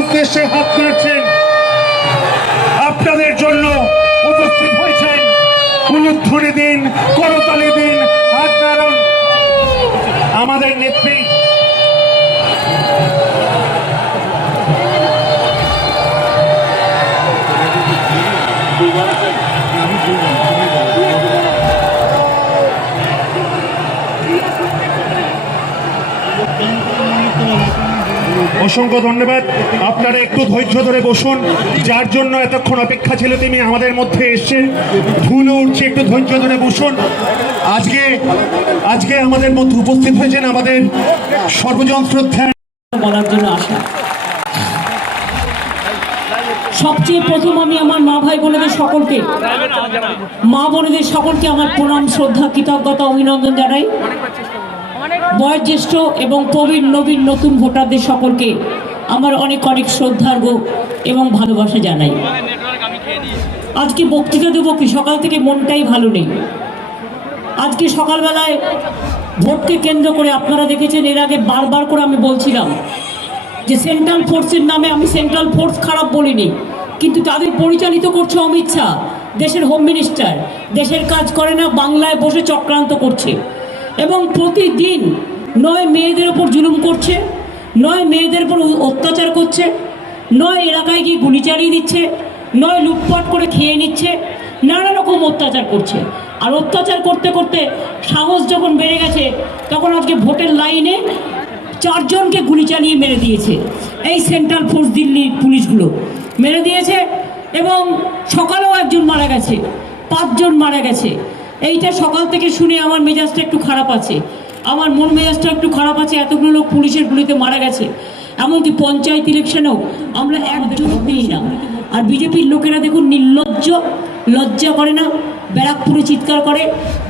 উদ্দেশ্যে হাত নাড়ছেন, আপনাদের জন্য উপস্থিত হয়েছেন। উলুধ্বনি দিন, করতালি দিন, হাত নাড়ুন। আমাদের নেত্রী অসংখ্য ধন্যবাদ। আপনারা একটু ধৈর্য ধরে বসুন। যার জন্য এতক্ষণ অপেক্ষা ছিল তিনি আমাদের মধ্যে এসছেন, ফুল উঠছে, একটু ধৈর্য ধরে বসুন। আজকে আমাদের মধ্যে উপস্থিত হয়েছেন আমাদের সর্বজন শ্রদ্ধা বলার জন্য আসা। সবচেয়ে প্রথম আমি আমার মা ভাই বোনেদের সকলকে, মা বোনেদের সকলকে আমার প্রণাম, শ্রদ্ধা, কৃতজ্ঞতা, অভিনন্দন জানাই। বয়োজ্যেষ্ঠ এবং প্রবীণ নবীন নতুন ভোটারদের সকলকে আমার অনেক অনেক শ্রদ্ধার্ঘ এবং ভালোবাসা জানাই। আজকে বক্তৃতা দেবো কি, সকাল থেকে মনটাই ভালো নেই। আজকে সকালবেলায় ভোটকে কেন্দ্র করে আপনারা দেখেছেন, এর আগে বারবার করে আমি বলছিলাম যে সেন্ট্রাল ফোর্সের নামে, আমি সেন্ট্রাল ফোর্স খারাপ বলিনি, কিন্তু তাদের পরিচালিত করছে অমিত শাহ, দেশের হোম মিনিস্টার। দেশের কাজ করে না, বাংলায় বসে চক্রান্ত করছে এবং প্রতিদিন নয় মেয়েদের ওপর জুলুম করছে, নয় মেয়েদের উপর অত্যাচার করছে, নয় এলাকায় গিয়ে গুলি চালিয়ে দিচ্ছে, নয় লুটপাট করে খেয়ে নিচ্ছে, নানা রকম অত্যাচার করছে। আর অত্যাচার করতে করতে সাহস যখন বেড়ে গেছে, তখন আজকে ভোটের লাইনে 4 জনকে গুলি চালিয়ে মেরে দিয়েছে। এই সেন্ট্রাল ফোর্স দিল্লির পুলিশগুলো মেরে দিয়েছে এবং সকালেও একজন মারা গেছে, 5 জন মারা গেছে। এইটা সকাল থেকে শুনে আমার মেজাজটা একটু খারাপ আছে, আমার মন মেজাজটা একটু খারাপ আছে। এতগুলো লোক পুলিশের গুলিতে মারা গেছে। এমনকি পঞ্চায়েত ইলেকশনেও আমরা একজন পেই না। আর বিজেপির লোকেরা দেখুন, নির্লজ্জ, লজ্জা করে না। ব্যারাকপুরে চিৎকার করে,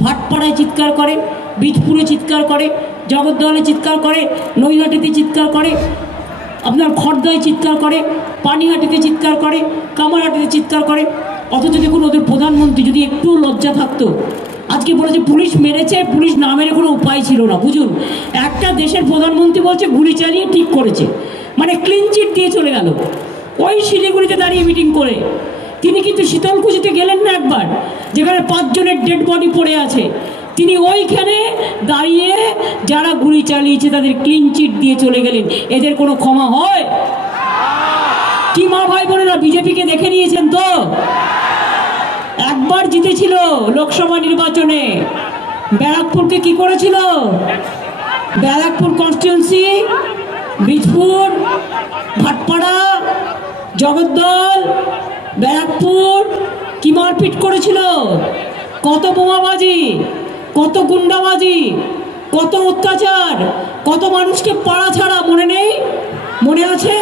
ভাটপাড়ায় চিৎকার করে, বীজপুরে চিৎকার করে, জগদ্দলে চিৎকার করে, নৈহাটিতে চিৎকার করে, আপনার খড়দায় চিৎকার করে, পানিহাটিতে চিৎকার করে, কামারহাটিতে চিৎকার করে। অথচ দেখুন, ওদের প্রধানমন্ত্রী যদি একটু লজ্জা থাকতো, আজকে বলেছে পুলিশ মেরেছে, পুলিশ না মেরে কোনো উপায় ছিল না। বুঝুন, একটা দেশের প্রধানমন্ত্রী বলছে গুলি চালিয়ে ঠিক করেছে, মানে ক্লিন চিট দিয়ে চলে গেল। ওই শিলিগুড়িতে দাঁড়িয়ে মিটিং করে তিনি কিন্তু শীতলকুচিতে গেলেন না একবার, যেখানে 5 জনের ডেড বডি পড়ে আছে। তিনি ওইখানে দাঁড়িয়ে যারা গুলি চালিয়েছে তাদের ক্লিন চিট দিয়ে চলে গেলেন। এদের কোনো ক্ষমা হয় কি? মা ভাই বোনেরা, বিজেপিকে দেখে নিয়েছেন তো, একবার জিতেছিল লোকসভা নির্বাচনে। ব্যারাকপুরকে কি করেছিল? ব্যারাকপুর কনস্টিটিউয়েন্সি, বীজপুর, ভাটপাড়া, জগদ্দল, ব্যারাকপুর কি মারপিট করেছিল? কত বোমাবাজি, কত গুন্ডাবাজি, কত অত্যাচার, কত মানুষকে পাড়া ছাড়া, মনে নেই? মনে আছে?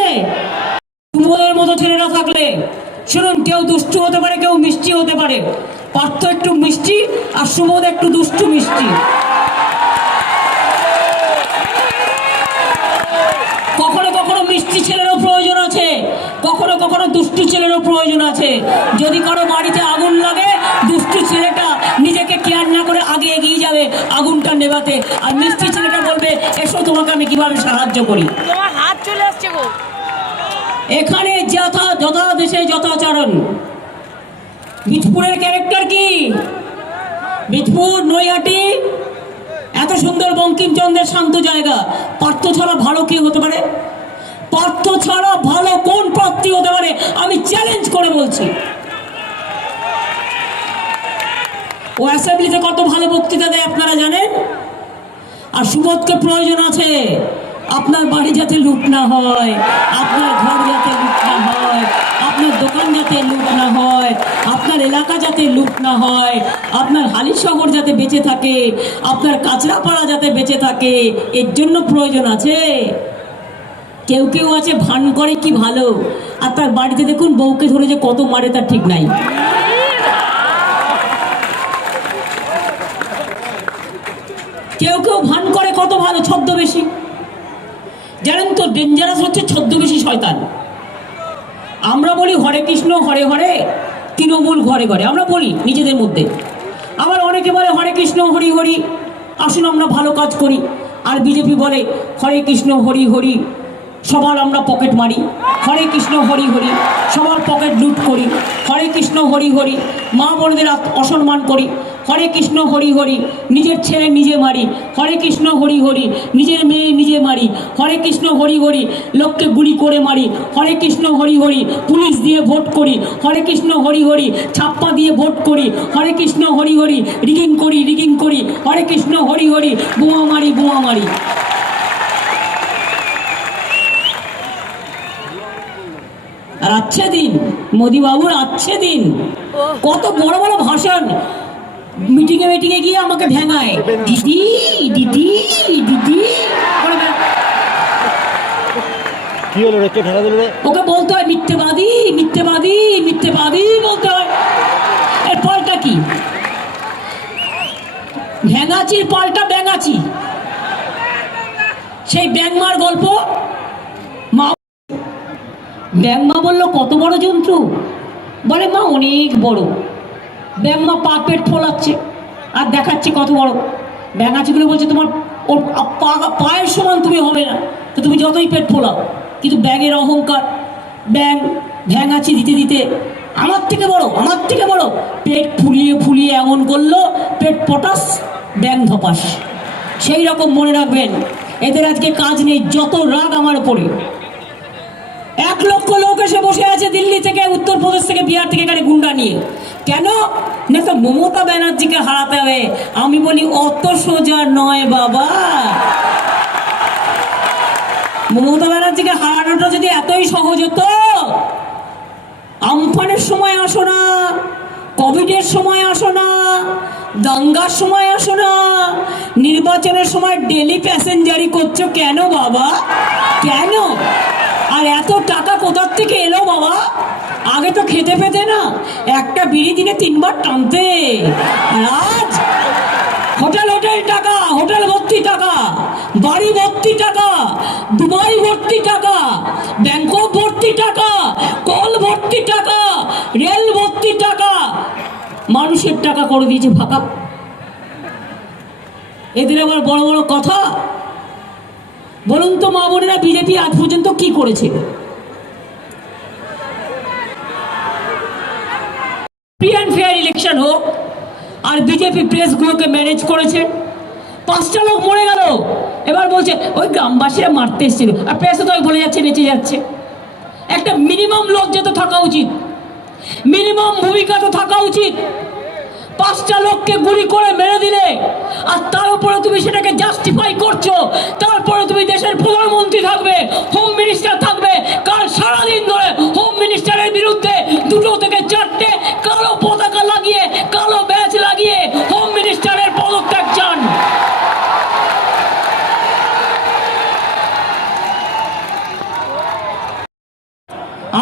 সুবোধের মতো ছেলেরা থাকলে শুনুন, কেউ দুষ্টু হতে পারে, কেউ মিষ্টি হতে পারে। পার্থ একটু মিষ্টি আর সুবোধ একটু দুষ্টু মিষ্টি। কখনো কখনো মিষ্টি ছেলেরও প্রয়োজন আছে, কখনো কখনো দুষ্টু ছেলেরও প্রয়োজন আছে। যদি কারো বাড়িতে আগুন লাগে, দুষ্টু ছেলেটা নিজেকে কেয়ার না করে আগে এগিয়ে যাবে আগুনটা নেভাতে, আর মিষ্টি ছেলেটা বলবে এসো তোমাকে আমি কিভাবে সাহায্য করি। তোমার হাত চলে আসছে গো। এখানে যথা দেশে যথাচরণ। বীজপুরের ক্যারেক্টার কি? বীজপুর, নৈহাটি, এত সুন্দর বঙ্কিমচন্দ্রের শান্ত জায়গা। পার্থ ছাড়া ভালো কে হতে পারে? পার্থ ছাড়া ভালো কোন প্রার্থী হতে পারে? আমি চ্যালেঞ্জ করে বলছি। ও অ্যাসেম্বলিতে কত ভালো বক্তৃতা দেয় আপনারা জানেন। আর সুবোধকে প্রয়োজন আছে আপনার বাড়ি যাতে লুট না হয়, আপনার ঘর যাতে লুট না হয়, আপনার দোকান যাতে লুট না হয়, আপনার এলাকা যাতে লুট না হয়, আপনার হালির শহর যাতে বেঁচে থাকে, আপনার কাঁচরাপাড়া যাতে বেঁচে থাকে, এর জন্য প্রয়োজন আছে। কেউ কেউ আছে ভান করে কি ভালো, আর তার বাড়িতে দেখুন বউকে ধরে যে কত মারে তার ঠিক নাই। কেউ কেউ ভান করে কত ভালো, ছদ্মবেশী। জানেন তো, ডেঞ্জারাস হচ্ছে ছদ্মবেশী শয়তান। আমরা বলি হরে কৃষ্ণ হরে হরে, তৃণমূল ঘরে ঘরে, আমরা বলি নিজেদের মধ্যে। আবার অনেকে বলে হরে কৃষ্ণ হরি হরি, আসুন আমরা ভালো কাজ করি। আর বিজেপি বলে হরে কৃষ্ণ হরি হরি, সবার আমরা পকেট মারি, হরে কৃষ্ণ হরি হরি, সবার পকেট লুট করি, হরে কৃষ্ণ হরি হরি, মা বোনদের অসম্মান করি, হরে কৃষ্ণ হরি হরি, নিজের ছেলে নিজে মারি, হরে কৃষ্ণ হরি হরি, নিজের মেয়ে নিজে মারি, হরে কৃষ্ণ হরি হরি, লোককে গুলি করে মারি, হরে কৃষ্ণ হরি হরি, পুলিশ দিয়ে ভোট করি, হরে কৃষ্ণ হরি হরি, ছাপ্পা দিয়ে ভোট করি, হরে কৃষ্ণ হরি হরি, রিগিং করি, হরে কৃষ্ণ হরি হরি, বোমা মারি। আর আচ্ছে দিন মোদি বাবুর, আচ্ছে দিন, কত বড় বড় ভাষণ মিটিংয়ে গিয়ে আমাকে ভেঙায়, দিদি দিদি দিদি করে কি হলো রে, কে ভেঙে দিল রে? ওকে বলতে হয় মিথ্যেবাদী বলতে হয়। এর ফলটা কি? ভেঙাচির পাল্টা ব্যাঙাচি। সেই ব্যাঙমার গল্প। মা ব্যাঙমা বলল কত বড় জন্তু? বলে মা অনেক বড়। ব্যাঙমা পা পেট ফোলাচ্ছে আর দেখাচ্ছে কত বড়। ব্যাঙাচিগুলো বলছে তোমার ওর পায়ের সমান তুমি হবে না, তো তুমি যতই পেট ফোলাও। কিন্তু ব্যাঙের অহংকার, ভ্যাঙাচি দিতে আমার থেকে বড়, পেট ফুলিয়ে এমন করলো, পেট পটাস, ব্যাঙ ধপাস। সেই রকম মনে রাখবেন, এদের আজকে কাজ নেই, যত রাগ আমার উপরে। 1 লক্ষ লোক এসে বসে আছে দিল্লি থেকে, উত্তরপ্রদেশ থেকে, বিহার থেকে, এখানে গুন্ডা নিয়ে। কেন না? তো মমতা ব্যানার্জিকে হারাতে হবে। আমি বলি অত সোজা নয় বাবা। মমতা ব্যানার্জিকে হারানোটা যদি এতই সহজ হতো, আমফানের সময় আসো না, কোভিডের সময় আসো না, দাঙ্গার সময় আসো না, নির্বাচনের সময় ডেলি প্যাসেঞ্জারি করছো কেন বাবা? কেন? আর এত টাকা কোথার থেকে এলো বাবা? আগে তো খেতে পেতে না, একটা বিড়ি দিনে 3 বার টানতে। আর আজ হোটেল টাকা, হোটেল ভর্তি টাকা, বাড়ি ভর্তি টাকা, দুবাই ভর্তি টাকা, ব্যাংকক ভর্তি টাকা, কল ভর্তি টাকা, রেল ভর্তি টাকা, মানুষের টাকা করে দিয়েছে ফাঁকা। এদের আবার বড় বড় কথা। বলুন তো মা বোনেরা, বিজেপি আজ পর্যন্ত কি করেছে? ফ্রি অ্যান্ড ফেয়ার ইলেকশন হোক, আর বিজেপি প্রেসগুলোকে ম্যানেজ করেছে। 5টা লোক মরে গেল, এবার বলছে ওই গ্রামবাসীরা মারতে এসেছিল, আর প্রেসও তো বলে যাচ্ছে, নেচে যাচ্ছে। একটা মিনিমাম লজ্জা তো থাকা উচিত, মিনিমাম ভূমিকা তো থাকা উচিত। 5টা লোককে গুলি করে মেরে দিলে, আর তার উপরে তুমি সেটাকে জাস্টিফাই করছো। তারপরে তুমি দেশের প্রধানমন্ত্রী থাকবে, হোম মিনিস্টার থাকবে, কাল সারাদিন ধরে হোম মিনিস্টারের বিরুদ্ধে 2 থেকে 4টে কালো পতাকা লাগিয়ে, কালো ব্যাচ লাগিয়ে হোম মিনিস্টারের পদত্যাগ চান।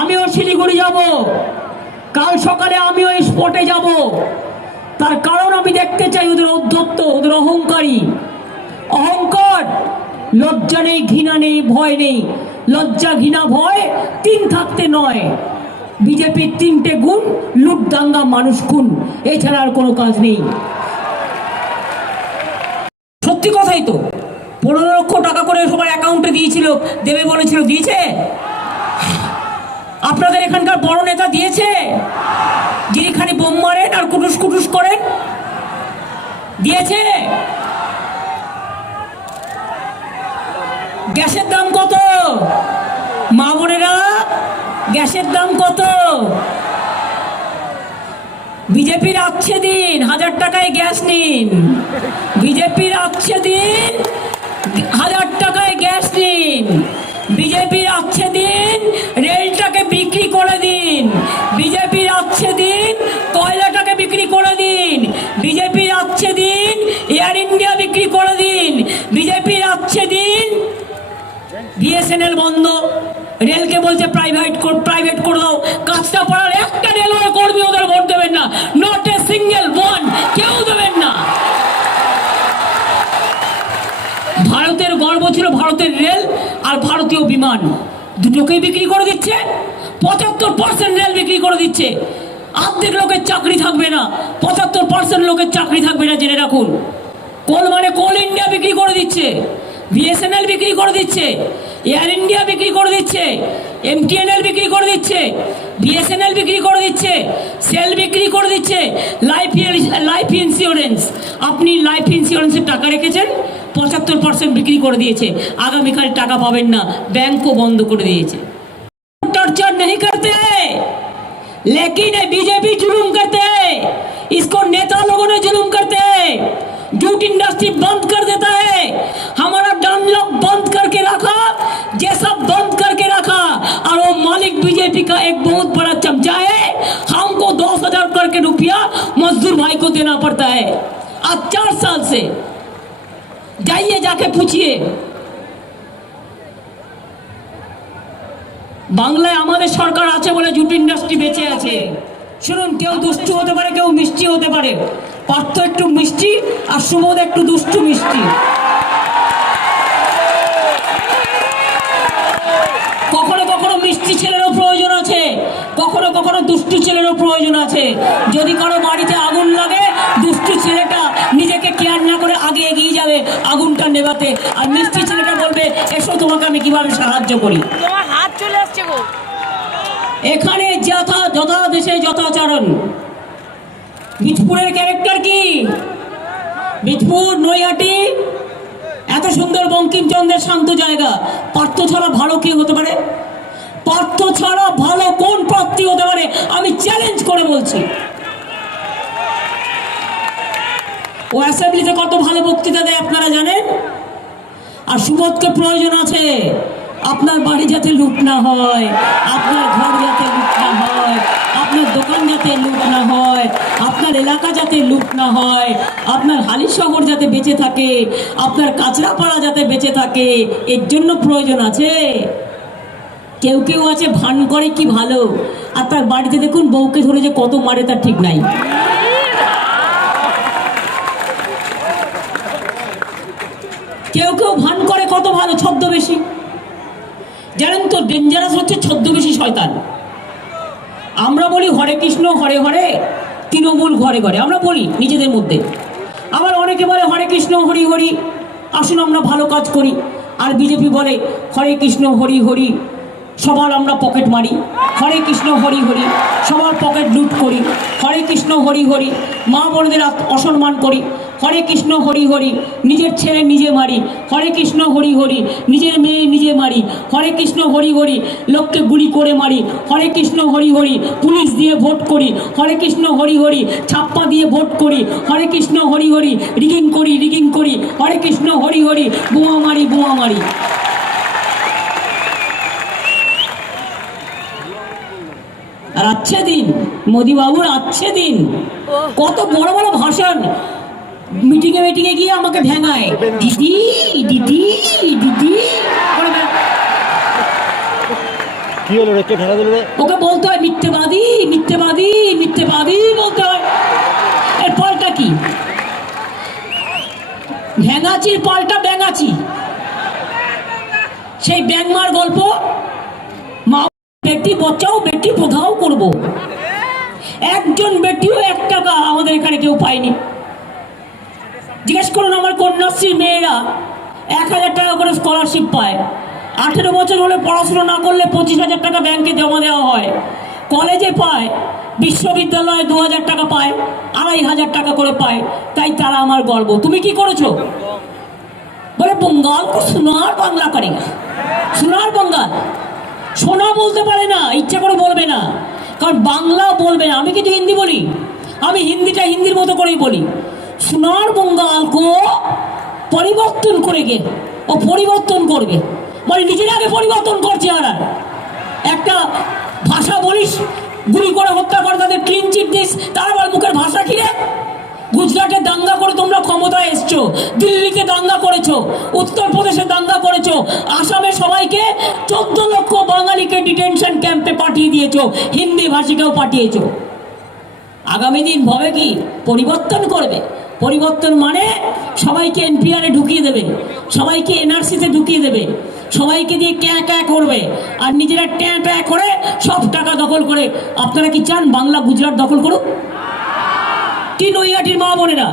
আমিও শিলিগুড়ি যাব, কাল সকালে আমিও স্পটে যাব। তার কারণ আমি দেখতে চাই ওদের ঔদ্ধত্য, ওদের অহংকার। লজ্জা নেই, ঘৃণা নেই, ভয় নেই। লজ্জা, ঘৃণা, ভয় 3 থাকতে নয়। বিজেপির 3টে গুণ: লুট, দাঙ্গা, মানুষ খুন। এছাড়া আর কোনো কাজ নেই। সত্যি কথাই তো। 15 লক্ষ টাকা করে সবার অ্যাকাউন্টে দিয়েছিল, দেবে বলেছিল, দিয়েছে? আপনাদের এখানকার বড় নেতা দিয়েছে? যিনি খালি বোম মারেন আর কুটুস করেন, দিয়েছে? গ্যাসের দাম কত মা বোনেরা? গ্যাসের দাম কত? বিজেপির আছে দিন 1000 টাকায় গ্যাস নিন। বিজেপির আছে দিন 1000 টাকায় গ্যাস নিন। বিজেপির আছে দিন রেলটাকে বিক্রি করে দিন। বিজেপির আছে দিন কয়লাটাকে বিক্রি করে দিন। বিজেপির আছে দিন এয়ার ইন্ডিয়া বিক্রি করে দিন। বিজেপির আছে দিন বিএসএনএল বন্ধ, রেলকে বলছে প্রাইভেট করে দাও। কাজটা পাড়ার একটা রেলওয়ে কর্মী ওদের ভোট দেবেন না, নট এ সিঙ্গেল ওয়ান, কেউ দেবেন না। ভারতের গর্ব ছিল ভারতের রেল আর ভারতীয় বিমান, দুটোকেই বিক্রি করে দিচ্ছে। 75% রেল বিক্রি করে দিচ্ছে। অর্ধেক লোকের চাকরি থাকবে না, 75% লোকের চাকরি থাকবে না, জেনে রাখুন। কোল ইন্ডিয়া বিক্রি করে দিচ্ছে। বিএসএনএল বিক্রি করে দিচ্ছে, এয়ার ইন্ডিয়া বিক্রি করে দিচ্ছে, এমটিএনএল বিক্রি করে দিচ্ছে, বিএসএনএল বিক্রি করে দিচ্ছে, সেল বিক্রি করে দিচ্ছে, লাইফ ইন্স্যুরেন্স। আপনি লাইফ ইন্স্যুরেন্সের টাকা রেখেছেন, 75% বিক্রি করে দিয়েছে, আগামীকাল টাকা পাবেন না, ব্যাংকও বন্ধ করে দিয়েছে। टॉर्चर नहीं करते लेकिन बीजेपी जुलूम करते हैं, इसको नेता लोगों ने जुलूम करते हैं। जूट इंडस्ट्री बंद कर देता है, हमारा डनलॉप बंद करके रखा, जैसा बंद करके रखा, और वो मालिक बीजेपी का एक बहुत बड़ा चमचा है। हमको 10,000 करके रुपया मजदूर भाई को देना पड़ता है आज 4 साल से। जाइए जाके पूछिए, বাংলায় আমাদের সরকার আছে বলে জুট ইন্ডাস্ট্রি বেঁচে আছে। শুনুন, কেউ দুষ্টু হতে পারে, কেউ মিষ্টি হতে পারে। পার্থ একটু মিষ্টি আর সুবোধ একটু দুষ্টু মিষ্টি। কখনো কখনো মিষ্টি ছেলেরও প্রয়োজন আছে, কখনো কখনো দুষ্টু ছেলেরও প্রয়োজন আছে। যদি কারো বাড়িতে আগুন লাগে, দুষ্টু ছেলেটা নিজেকে কেয়ার না করে আগে এগিয়ে যাবে আগুনটা নেভাতে, আর মিষ্টি ছেলেটা বলবে এসো তোমাকে আমি কিভাবে সাহায্য করি। তোমার হাত চলে আসছে গো। এখানে যথা দেশে যথাচরণ। বীজপুরের ক্যারেক্টার কি? বীজপুর, নৈহাটি, এত সুন্দর বঙ্কিমচন্দ্রের শান্ত জায়গা। পার্থ ছাড়া ভালো কে হতে পারে? পার্থ ছাড়া ভালো কোন প্রার্থী হতে পারে? আমি চ্যালেঞ্জ করে বলছি। ও অ্যাসেম্বলিতে কত ভালো বক্তৃতা দেয় আপনারা জানেন। আর সুবোধকে প্রয়োজন আছে আপনার বাড়ি যাতে লুট না হয়, আপনার ঘর যাতে লুট না হয়, আপনার দোকান যাতে লুট না হয়, আপনার এলাকা যাতে লুট না হয়, আপনার হালি শহর যাতে বেঁচে থাকে, আপনার কাঁচরাপাড়া যাতে বেঁচে থাকে, এর জন্য প্রয়োজন আছে। কেউ কেউ আছে ভান করে কি ভালো, আর তার বাড়িতে দেখুন বউকে ধরে যে কত মারে তার ঠিক নাই। কেউ কেউ ভান করে কত ভালো, ছদ্মবেশী। জানেন তো ডেঞ্জারাস হচ্ছে ছদ্মবেশী শয়তান। আমরা বলি হরে কৃষ্ণ হরে হরে, তৃণমূল ঘরে ঘরে, আমরা বলি নিজেদের মধ্যে। আবার অনেকে বলে হরে কৃষ্ণ হরি হরি, আসুন আমরা ভালো কাজ করি। আর বিজেপি বলে হরে কৃষ্ণ হরি হরি, সবার আমরা পকেট মারি। হরে কৃষ্ণ হরি হরি, সবার পকেট লুট করি। হরে কৃষ্ণ হরি হরি, মা বোনদের অসম্মান করি। হরে কৃষ্ণ হরি হরি, নিজের ছেলে নিজে মারি। হরে কৃষ্ণ হরি হরি, নিজের মেয়ে নিজে মারি। হরে কৃষ্ণ হরি হরি, লোককে গুলি করে মারি। হরে কৃষ্ণ হরি হরি, পুলিশ দিয়ে ভোট করি। হরে কৃষ্ণ হরি হরি, ছাপ্পা দিয়ে ভোট করি। হরে কৃষ্ণ হরি হরি, রিগিং করি। হরে কৃষ্ণ হরি হরি, বোমা মারি। আর अच्छे दिन মোদি বাবুর अच्छे दिन, কত বড় বড় ভাষণ মিটিংয়ে গিয়ে আমাকে ভেঙায়, দিদি দিদি দিদি। কি হলো রে, কে ঠেকা দিল রে? ওকে বলতে হয় মিথ্যেবাদী বলতে হয়। এর পাল্টা কি? ভেঙাচির পাল্টা ব্যাঙাচি। সেই ব্যাঙমার গল্প, মা বেটি বাঁচাও বেটি পড়াও করব। একজন বেটিও 1 টাকা আমাদের এখানে কেউ পায়নি। জিজ্ঞেস করুন আমার কন্যাশ্রীর মেয়েরা 1000 টাকা করে স্কলারশিপ পায়। 18 বছর হলে পড়াশোনা না করলে 25,000 টাকা ব্যাংকে জমা দেওয়া হয়। কলেজে পায়, বিশ্ববিদ্যালয়ে 2000 টাকা পায়, 2500 টাকা করে পায়। তাই তারা আমার গর্ব। তুমি কি করেছো? বলে বঙ্গাল কো সোনার বাংলা করেগা। সোনার বাঙ্গাল, সোনা বলতে পারে না, ইচ্ছা করে বলবে না, কারণ বাংলা বলবে না। আমি কিন্তু হিন্দি বলি, আমি হিন্দিটা হিন্দির মতো করেই বলি। সোনার বঙ্গালকে পরিবর্তন করে গে, ও পরিবর্তন করবে, মানে নিজের আগে পরিবর্তন করছে। আর একটা ভাষা বলিস, গুলি করে হত্যা করে তাদের ক্লিন চিট দিস, তার আবার মুখের ভাষা কিরে। গুজরাটে দাঙ্গা করে তোমরা ক্ষমতায় এসছো, দিল্লিতে দাঙ্গা করেছো, উত্তরপ্রদেশে দাঙ্গা করেছো, আসামে সবাইকে 14 লক্ষ বাঙালিকে ডিটেনশন ক্যাম্পে পাঠিয়ে দিয়েছো, হিন্দি ভাষীকেও পাঠিয়েছো। আগামী দিন ভাবে কি পরিবর্তন করবে। পরিবর্তন মানে সবাইকে এনপিআরে ঢুকিয়ে দেবে, সবাইকে এনআরসিতে ঢুকিয়ে দেবে, সবাইকে দিয়ে ক্যা করবে, আর নিজেরা ট্যাঁ করে সব টাকা দখল করে। আপনারা কি চান বাংলা গুজরাট দখল করুক? কি নৈহাটির মা বোনেরা,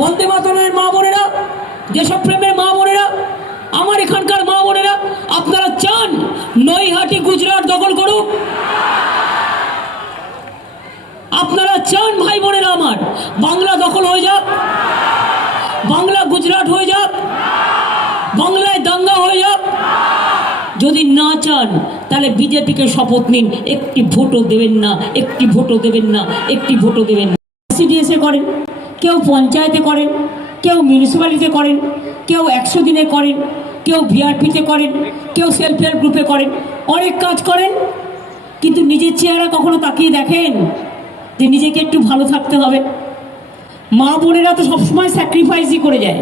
বন্দে মাতরমের মা বোনেরা, দেশপ্রেমের মা বোনেরা, আসুক? আপনারা চান ভাই বোনেরা আমার বাংলা দখল হয়ে যাক, বাংলা গুজরাট হয়ে যাক, বাংলায় দাঙ্গা হয়ে যাক? যদি না চান তাহলে বিজেপিকে শপথ নিন, একটি ভোটও দেবেন না, একটি ভোটও দেবেন না, একটি ভোটও দেবেন না। সিডিএসে করেন, কেউ পঞ্চায়েতে করেন, কেউ মিউনিসিপ্যালিটিতে করেন, কেউ 100 দিনে করেন, কেউ ভিআরপিতে করেন, কেউ সেলফ হেল্প গ্রুপে করেন, অনেক কাজ করেন। কিন্তু নিজের চেহারা কখনো তাকিয়ে দেখেন যে নিজেকে একটু ভালো থাকতে হবে? মা বোনেরা তো সবসময় স্যাক্রিফাইসই করে যায়।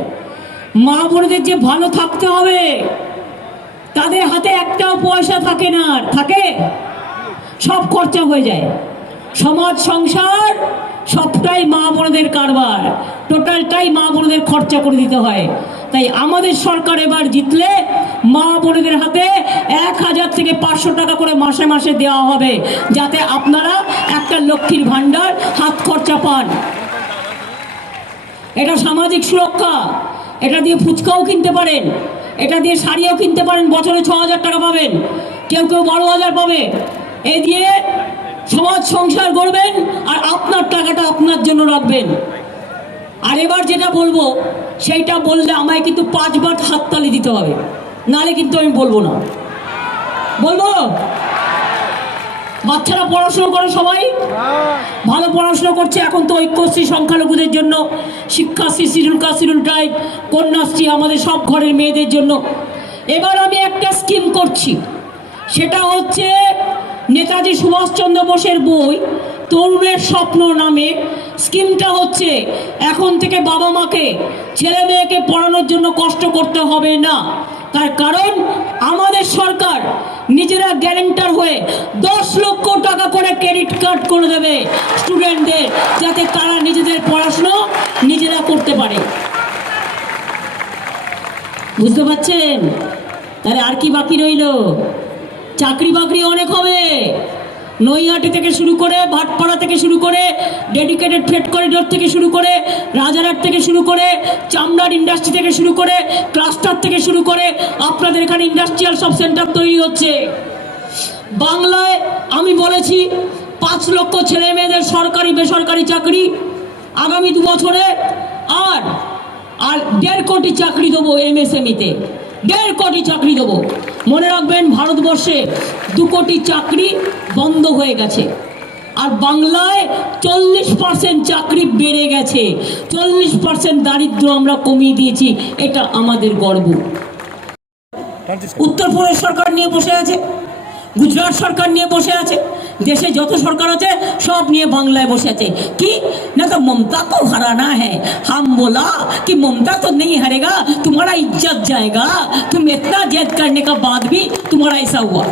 মা বোনেদের যে ভালো থাকতে হবে, তাদের হাতে একটাও পয়সা থাকে না, আর থাকে সব খরচা হয়ে যায়। সমাজ সংসার সবটাই মা বোনদের কারবার, টোটালটাই মা বোনদের খরচা করে দিতে হয়। তাই আমাদের সরকার এবার জিতলে মা বোনদের হাতে 1000 থেকে 500 টাকা করে মাসে মাসে দেওয়া হবে, যাতে আপনারা একটা লক্ষ্মীর ভাণ্ডার হাত খরচা পান। এটা সামাজিক সুরক্ষা। এটা দিয়ে ফুচকাও কিনতে পারেন, এটা দিয়ে শাড়িও কিনতে পারেন, বছরে 6000 টাকা পাবেন, কেউ কেউ 12,000 পাবে। এ দিয়ে সমাজ সংসার গড়বেন আর আপনার টাকাটা আপনার জন্য রাখবেন। আর এবার যেটা বলবো সেইটা বললে আমায় কিন্তু 5 বার হাততালি দিতে হবে, নালে কিন্তু আমি বলবো না। বলবো? বাচ্চারা পড়াশোনা করে, সবাই ভালো পড়াশোনা করছে। এখন তো ঐক্যশ্রী সংখ্যালঘুদের জন্য, Shikshashree, schedule caste, schedule tribe, Kanyashree আমাদের সব ঘরের মেয়েদের জন্য। এবার আমি একটা স্কিম করছি, সেটা হচ্ছে নেতাজি সুভাষচন্দ্র বোসের বই তরুণের স্বপ্ন নামে। স্কিমটা হচ্ছে এখন থেকে বাবা মাকে ছেলে মেয়েকে পড়ানোর জন্য কষ্ট করতে হবে না। তার কারণ আমাদের সরকার নিজেরা গ্যারেন্টার হয়ে 10 লক্ষ টাকা করে ক্রেডিট কার্ড করে দেবে স্টুডেন্টদের, যাতে তারা নিজেদের পড়াশুনো নিজেরা করতে পারে। বুঝতে পারছেন? তাহলে আর কি বাকি রইল? চাকরি বাকরি অনেক হবে। নৈহাটি থেকে শুরু করে, ভাটপাড়া থেকে শুরু করে, ডেডিকেটেড ফ্রেট করিডোর থেকে শুরু করে, রাজারহাট থেকে শুরু করে, চামড়ার ইন্ডাস্ট্রি থেকে শুরু করে, ক্লাস্টার থেকে শুরু করে আপনাদের এখানে ইন্ডাস্ট্রিয়াল সব সেন্টার তৈরি হচ্ছে। বাংলায় আমি বলেছি 5 লক্ষ ছেলে মেয়েদের সরকারি বেসরকারি চাকরি আগামী 2 বছরে, আর 1.5 কোটি চাকরি দেবো এমএসএমইতে, 1.5 কোটি চাকরি দেবো। মনে রাখবেন, ভারতবর্ষে 2 কোটি চাকরি বন্ধ হয়ে গেছে, আর বাংলায় 40% চাকরি বেড়ে গেছে, 40% দারিদ্র আমরা কমিয়ে দিয়েছি। এটা আমাদের গর্ব। উত্তরপ্রদেশ সরকার নিয়ে বসে আছে, গুজরাট সরকার নিয়ে বসে আছে, দেশে যত সরকার আছে সব নিয়ে বাংলায় বসে আছে। কি না, তো মমতা को हराना है। हम बोला कि ममता तो नहीं हारेगा, तुम्हारा इज्जत जाएगा। तुम इतना जेद करने का बाद भी तुम्हारा ऐसा हुआ।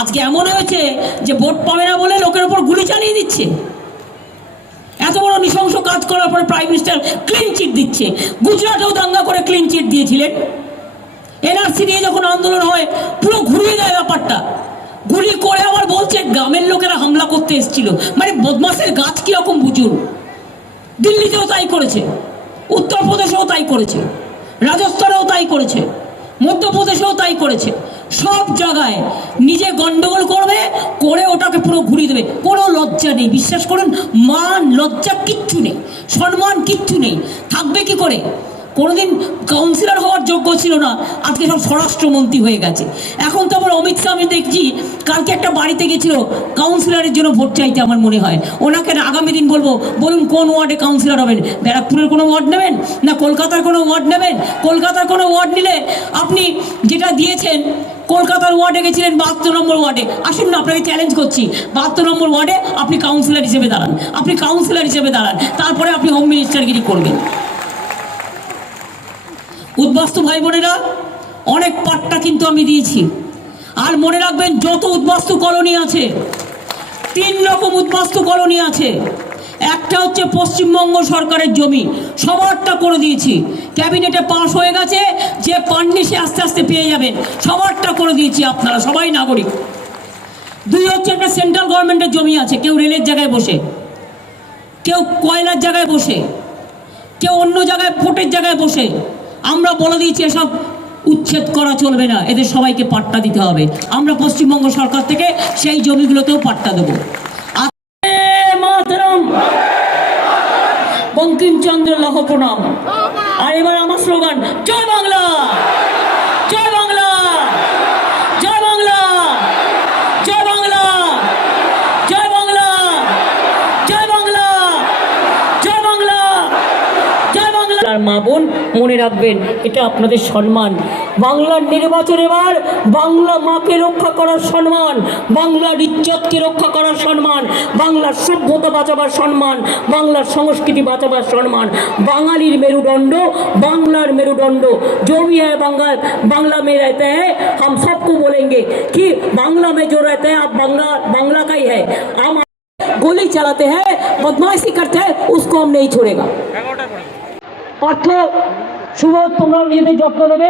আজকে এমন হয়েছে যে ভোট পাবে না বলে লোকের উপর গুলি চালিয়ে দিচ্ছে। এত বড় নৃশংস কাজ করার পরে প্রাইম মিনিস্টার ক্লিন চিট দিচ্ছে। গুজরাটেও দাঙ্গা করে ক্লিন চিট দিয়েছিলেন। এনআরসি নিয়ে যখন আন্দোলন হয় পুরো ঘুরিয়ে দেয় ব্যাপারটা, গুলি করে আবার বলছে গ্রামের লোকেরা হামলা করতে এসেছিল। মানে বদমাসের গাছ কিরকম বুঝুন। দিল্লিতেও তাই করেছে, উত্তরপ্রদেশেও তাই করেছে, রাজস্থানেও তাই করেছে, মধ্যপ্রদেশেও তাই করেছে। সব জায়গায় নিজে গন্ডগোল করবে, করে ওটাকে পুরো ঘুরিয়ে দেবে। কোনো লজ্জা নেই, বিশ্বাস করুন। মান লজ্জা কিচ্ছু নেই, সম্মান কিচ্ছু নেই। থাকবে কি করে? কোনোদিন কাউন্সিলর হওয়ার যোগ্য ছিল না, আজকে সব স্বরাষ্ট্রমন্ত্রী হয়ে গেছে। এখন তো আবার অমিত শাহ, আমি দেখছি কালকে একটা বাড়িতে গেছিল কাউন্সিলরের জন্য ভোট চাইতে। আমার মনে হয় ওনাকে আগামী দিন বলবো, বলুন কোন ওয়ার্ডে কাউন্সিলর হবেন? ব্যারাকপুরের কোনো ওয়ার্ড নেবেন না কলকাতার কোনো ওয়ার্ড নেবেন? কলকাতার কোনো ওয়ার্ড নিলে আপনি যেটা দিয়েছেন, কলকাতার ওয়ার্ডে গেছিলেন 72 নম্বর ওয়ার্ডে। আসুন না, আপনাকে চ্যালেঞ্জ করছি, 72 নম্বর ওয়ার্ডে আপনি কাউন্সিলর হিসেবে দাঁড়ান, আপনি কাউন্সিলর হিসেবে দাঁড়ান, তারপরে আপনি হোম মিনিস্টারগিরি করবেন। উদ্বাস্তু ভাই বোনেরা, অনেক পাট্টা কিন্তু আমি দিয়েছি। আর মনে রাখবেন, যত উদ্বাস্তু কলোনি আছে, 3 রকম উদ্বাস্তু কলোনি আছে। একটা হচ্ছে পশ্চিমবঙ্গ সরকারের জমি, সবারটা করে দিয়েছি, ক্যাবিনেটে পাস হয়ে গেছে, যে পাননি সে আস্তে আস্তে পেয়ে যাবেন, সবারটা করে দিয়েছি, আপনারা সবাই নাগরিক। 2 হচ্ছে একটা সেন্ট্রাল গভর্নমেন্টের জমি আছে, কেউ রেলের জায়গায় বসে, কেউ কয়লার জায়গায় বসে, কেউ অন্য জায়গায় পোর্টের জায়গায় বসে। আমরা বলে দিয়েছি এসব উচ্ছেদ করা চলবে না, এদের সবাইকে পাট্টা দিতে হবে। আমরা পশ্চিমবঙ্গ সরকার থেকে সেই জমিগুলোতেও পাট্টা দেবো। মাতরম, বঙ্কিমচন্দ্র লৌহ প্রণাম। আর এবার আমার স্লোগান, জয় বাংলা, জয় বাংলা, জয় বাংলা, জয় বাংলা, জয় বাংলা, জয় বাংলা, জয় বাংলা, জয় বাংলা। আর মা বোন মনে রাখবেন, এটা আপনাদের সম্মান। বাংলার নির্বাচন এবার বাংলা মাকে রক্ষা করার সম্মান, বাংলার ইজ্জতকে রক্ষা করার সম্মান, বাংলার সভ্যতা বাঁচাবার সম্মান, বাংলার সংস্কৃতি বাঁচাবার সম্মান। বাঙালির মেরুদণ্ড, বাংলার মেরুদণ্ড। जो भी है बांग्ला में रहते हैं, हम सबको बोलेंगे कि बांग्ला में जो रहते हैं आप बांग्ला का ही है। हम गोली चलाते हैं, बदमाशी करते हैं, उसको हम नहीं छोड़ेगा। অর্থ শুভ, তোমরা নিজেদের যত্ন নেবে।